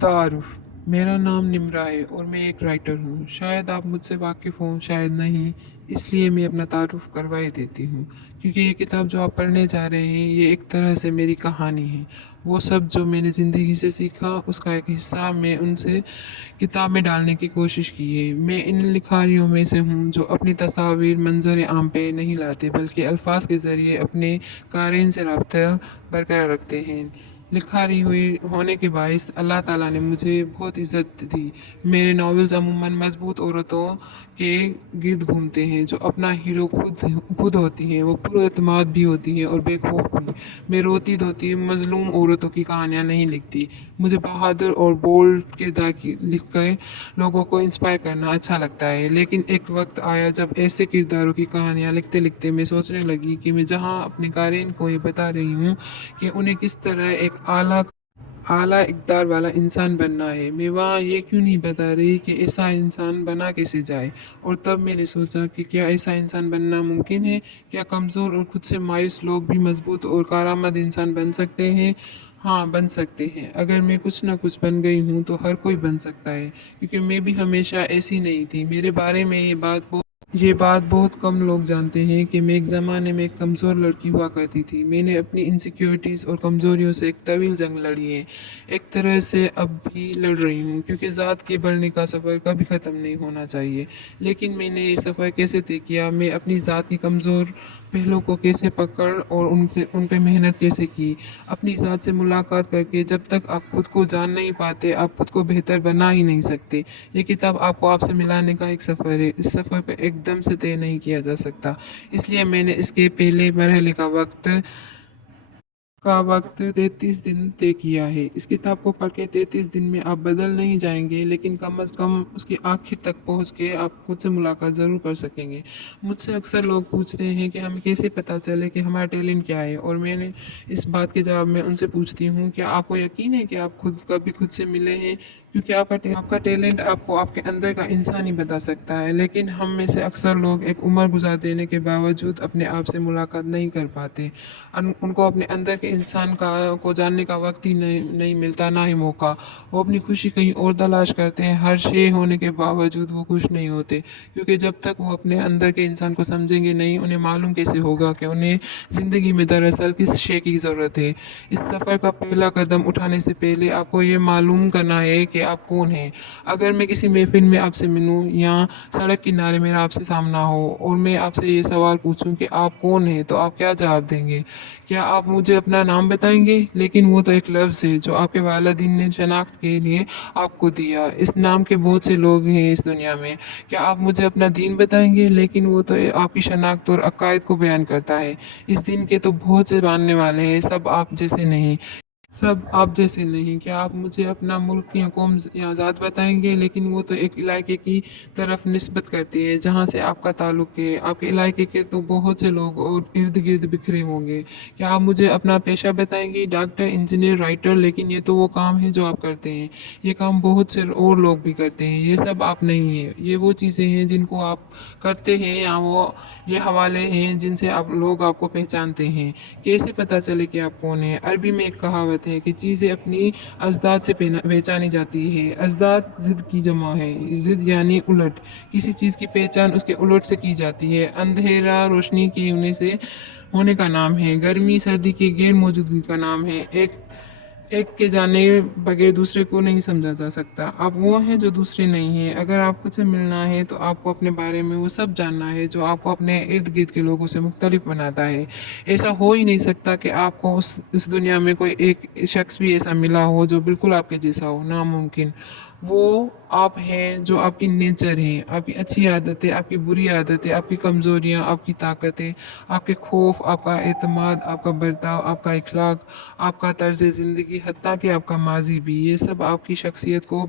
तारुफ। मेरा नाम निम्रा है और मैं एक राइटर हूँ। शायद आप मुझसे वाकिफ़ हों, शायद नहीं। इसलिए मैं अपना तारुफ करवा ही देती हूँ, क्योंकि ये किताब जो आप पढ़ने जा रहे हैं ये एक तरह से मेरी कहानी है। वो सब जो मैंने ज़िंदगी से सीखा उसका एक हिस्सा मैं उनसे किताब में डालने की कोशिश की है। मैं इन लिखारियों में से हूँ जो अपनी तस्वीर मंजर आम पे नहीं लाते, बल्कि अल्फाज के ज़रिए अपने कारीन से रब्ता बरकरार रखते हैं। लिखारी हुई होने के बायस अल्लाह ताला ने मुझे बहुत इज़्ज़त दी। मेरे नॉवेल्स अमूमन मजबूत औरतों के गिर्द घूमते हैं जो अपना हीरो खुद होती हैं। वो पुरएतमाद भी होती हैं और बेखौफ भी। मैं रोती धोती मजलूम औरतों की कहानियाँ नहीं लिखती। मुझे बहादुर और बोल्ड किरदार लिख कर लोगों को इंस्पायर करना अच्छा लगता है। लेकिन एक वक्त आया जब ऐसे किरदारों की कहानियाँ लिखते लिखते मैं सोचने लगी कि मैं जहाँ अपने कारीन को ये बता रही हूँ कि उन्हें किस तरह एक आला इक़्तिदार वाला इंसान बनना है, मैं वहाँ ये क्यों नहीं बता रही कि ऐसा इंसान बना कैसे जाए। और तब मैंने सोचा कि क्या ऐसा इंसान बनना मुमकिन है? क्या कमज़ोर और खुद से मायूस लोग भी मजबूत और कारआमद इंसान बन सकते हैं? हाँ, बन सकते हैं। अगर मैं कुछ ना कुछ बन गई हूँ तो हर कोई बन सकता है, क्योंकि मैं भी हमेशा ऐसी नहीं थी। मेरे बारे में ये बात बहुत कम लोग जानते हैं कि मैं एक ज़माने में एक कमज़ोर लड़की हुआ करती थी। मैंने अपनी इनसिक्योरिटीज़ और कमज़ोरियों से एक तवील जंग लड़ी है। एक तरह से अब भी लड़ रही हूँ, क्योंकि ज़ात के बढ़ने का सफ़र कभी ख़त्म नहीं होना चाहिए। लेकिन मैंने ये सफ़र कैसे तय किया, मैं अपनी ज़ात की कमज़ोर पहलुओं को कैसे पकड़ और उन पे मेहनत कैसे की। अपनी ज़ात से मुलाकात करके जब तक आप खुद को जान नहीं पाते, आप खुद को बेहतर बना ही नहीं सकते। ये किताब आपको आपसे मिलाने का एक सफ़र है। इस सफ़र को एकदम से तय नहीं किया जा सकता। इसलिए मैंने इसके पहले मरहले का वक्त 33 दिन तय किया है। इस किताब को पढ़ के 33 दिन में आप बदल नहीं जाएंगे, लेकिन कम अज़ कम उसके आखिर तक पहुंच के आप खुद से मुलाकात ज़रूर कर सकेंगे। मुझसे अक्सर लोग पूछते हैं कि हमें कैसे पता चले कि हमारा टैलेंट क्या है, और मैंने इस बात के जवाब में उनसे पूछती हूँ, क्या आपको यकीन है कि आप कभी खुद से मिले हैं? क्योंकि आपका टैलेंट आपको आपके अंदर का इंसान ही बता सकता है। लेकिन हम में से अक्सर लोग एक उम्र गुजार देने के बावजूद अपने आप से मुलाकात नहीं कर पाते। उनको अपने अंदर के इंसान को जानने का वक्त ही नहीं मिलता, ना ही मौका। वो अपनी खुशी कहीं और तलाश करते हैं। हर शे होने के बावजूद वो खुश नहीं होते, क्योंकि जब तक वो अपने अंदर के इंसान को समझेंगे नहीं, उन्हें मालूम कैसे होगा कि उन्हें ज़िंदगी में दरअसल किस शे की ज़रूरत है। इस सफ़र का पहला कदम उठाने से पहले आपको ये मालूम करना है कि आप कौन हैं। अगर मैं किसी महफिल में आपसे मिलूं या सड़क किनारे मेरा आपसे सामना हो और मैं आपसे ये सवाल पूछूं कि आप कौन हैं, तो आप क्या जवाब देंगे? क्या आप मुझे अपना नाम बताएंगे? लेकिन वो तो एक लफ्ज़ है जो आपके वालिदैन ने शनाख्त के लिए आपको दिया। इस नाम के बहुत से लोग हैं इस दुनिया में। क्या आप मुझे अपना दीन बताएंगे? लेकिन वो तो आपकी शनाख्त और अकायद को बयान करता है। इस दिन के तो बहुत से मानने वाले हैं, सब आप जैसे नहीं। क्या आप मुझे अपना मुल्क या कौम या ज़ात बताएंगे? लेकिन वो तो एक इलाके की तरफ निस्बत करती है जहाँ से आपका ताल्लुक़ है। आपके इलाके के तो बहुत से लोग और इर्द गिर्द बिखरे होंगे। क्या आप मुझे अपना पेशा बताएंगे? Doctor, engineer, writer. लेकिन ये तो वो काम है जो आप करते हैं। ये काम बहुत से और लोग भी करते हैं। ये सब आप नहीं हैं। ये वो चीज़ें हैं जिनको आप करते हैं, या वो ये हवाले हैं जिनसे आप लोग आपको पहचानते हैं। कैसे पता चले कि आप कौन हैं? अरबी में एक कहावत है कि चीज़ें अपनी अजदाद से पहचानी जाती है। अजदाद ज़िद की जमा है। ज़िद यानी उलट। किसी चीज़ की पहचान उसके उलट से की जाती है। अंधेरा रोशनी के होने का नाम है। गर्मी सर्दी की गैर मौजूदगी का नाम है। एक एक के जाने बगैर दूसरे को नहीं समझा जा सकता। आप वो हैं जो दूसरे नहीं हैं। अगर आपको से मिलना है तो आपको अपने बारे में वो सब जानना है जो आपको अपने इर्द गिर्द के लोगों से मुख्तलिफ बनाता है। ऐसा हो ही नहीं सकता कि आपको इस दुनिया में कोई एक शख्स भी ऐसा मिला हो जो बिल्कुल आपके जैसा हो। नामुमकिन। वो आप हैं जो आपकी नेचर है, आपकी अच्छी आदतें, आपकी बुरी आदतें, आपकी कमज़ोरियाँ, आपकी ताकतें, आपके खौफ, आपका एतमाद, आपका बर्ताव, आपका इखलाक, आपका तर्ज ज़िंदगी, हत्ता कि आपका माजी भी। ये सब आपकी शख्सियत को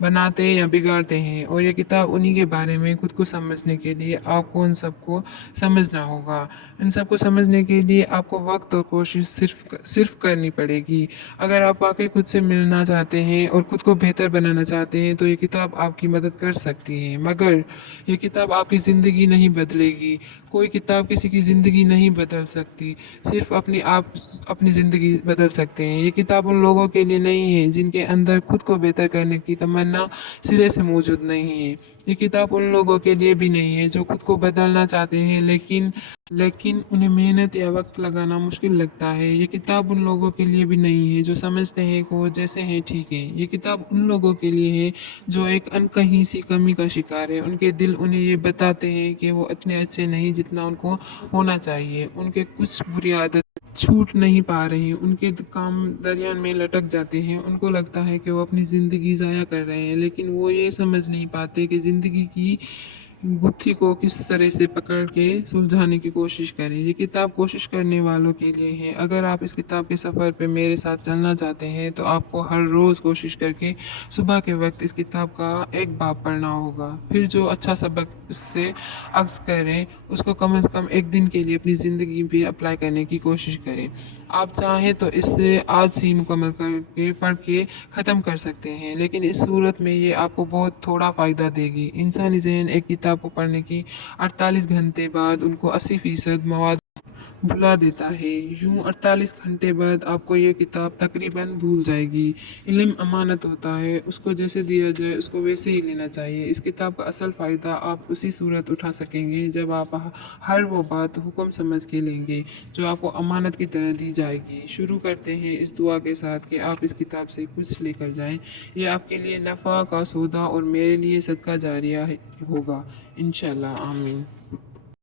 बनाते या बिगाड़ते हैं। और ये किताब उन्हीं के बारे में। खुद को समझने के लिए आपको उन सबको समझना होगा। इन सबको समझने के लिए आपको वक्त और कोशिश सिर्फ करनी पड़ेगी। अगर आप वाकई खुद से मिलना चाहते हैं और खुद को बेहतर बेहतर बनाना चाहते हैं तो ये किताब आपकी मदद कर सकती है, मगर ये किताब आपकी ज़िंदगी नहीं बदलेगी। कोई किताब किसी की ज़िंदगी नहीं बदल सकती, सिर्फ आप अपनी ज़िंदगी बदल सकते हैं। ये किताब उन लोगों के लिए नहीं है जिनके अंदर खुद को बेहतर करने की तमन्ना सिरे से मौजूद नहीं है। ये किताब उन लोगों के लिए भी नहीं है जो खुद को बदलना चाहते हैं लेकिन उन्हें मेहनत या वक्त लगाना मुश्किल लगता है। ये किताब उन लोगों के लिए भी नहीं है जो समझते हैं कि वो जैसे हैं ठीक है। ये किताब उन लोगों के लिए है जो एक अनकही सी कमी का शिकार है। उनके दिल उन्हें ये बताते हैं कि वो इतने अच्छे नहीं जितना उनको होना चाहिए। उनके कुछ बुरी आदत छूट नहीं पा रही, उनके काम दरिया में लटक जाते हैं। उनको लगता है कि वो अपनी ज़िंदगी ज़ाया कर रहे हैं, लेकिन वो ये समझ नहीं पाते कि ज़िंदगी की गुत्थी को किस तरह से पकड़ के सुलझाने की कोशिश करें। ये किताब कोशिश करने वालों के लिए है। अगर आप इस किताब के सफ़र पे मेरे साथ चलना चाहते हैं तो आपको हर रोज़ कोशिश करके सुबह के वक्त इस किताब का एक बाब पढ़ना होगा। फिर जो अच्छा सबक उससे अक्स करें उसको कम से कम एक दिन के लिए अपनी ज़िंदगी पे अप्लाई करने की कोशिश करें। आप चाहें तो इसे आज ही मुकम्मल करके पढ़ के ख़त्म कर सकते हैं, लेकिन इस सूरत में ये आपको बहुत थोड़ा फ़ायदा देगी। इंसानी ज़हन एक किताब को पढ़ने की 48 घंटे बाद उनको 80% मवाद भुला देता है। यूं 48 घंटे बाद आपको ये किताब तकरीबन भूल जाएगी। इल्म अमानत होता है, उसको जैसे दिया जाए उसको वैसे ही लेना चाहिए। इस किताब का असल फ़ायदा आप उसी सूरत उठा सकेंगे जब आप हर वो बात हुक्म समझ के लेंगे जो आपको अमानत की तरह दी जाएगी। शुरू करते हैं इस दुआ के साथ कि आप इस किताब से कुछ लेकर जाएं। ये आपके लिए नफ़ा का सौदा और मेरे लिए सदका जारिया होगा, इंशाल्लाह। आमीन।